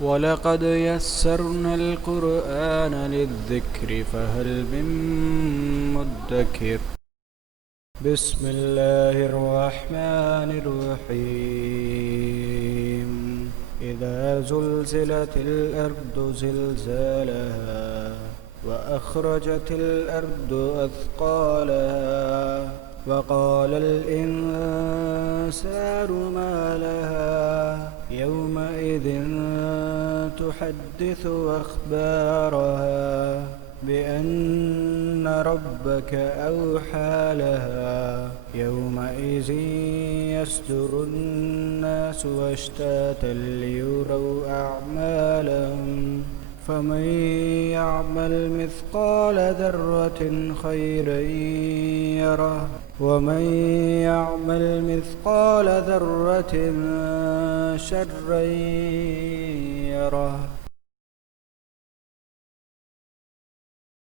ولقد يسرنا القرآن للذكر فهل من مدكر. بسم الله الرحمن الرحيم. إذا زلزلت الأرض زلزالها وأخرجت الأرض أثقالها وقال الإنسان ما لها يومئذ تحدث أخبارها بأن ربك أوحى لها يومئذ يصدر الناس أشتاتا ليروا أعمالهم فمن يعمل مثقال ذرة خيرا يره ومن يعمل مثقال ذرة شرا يره.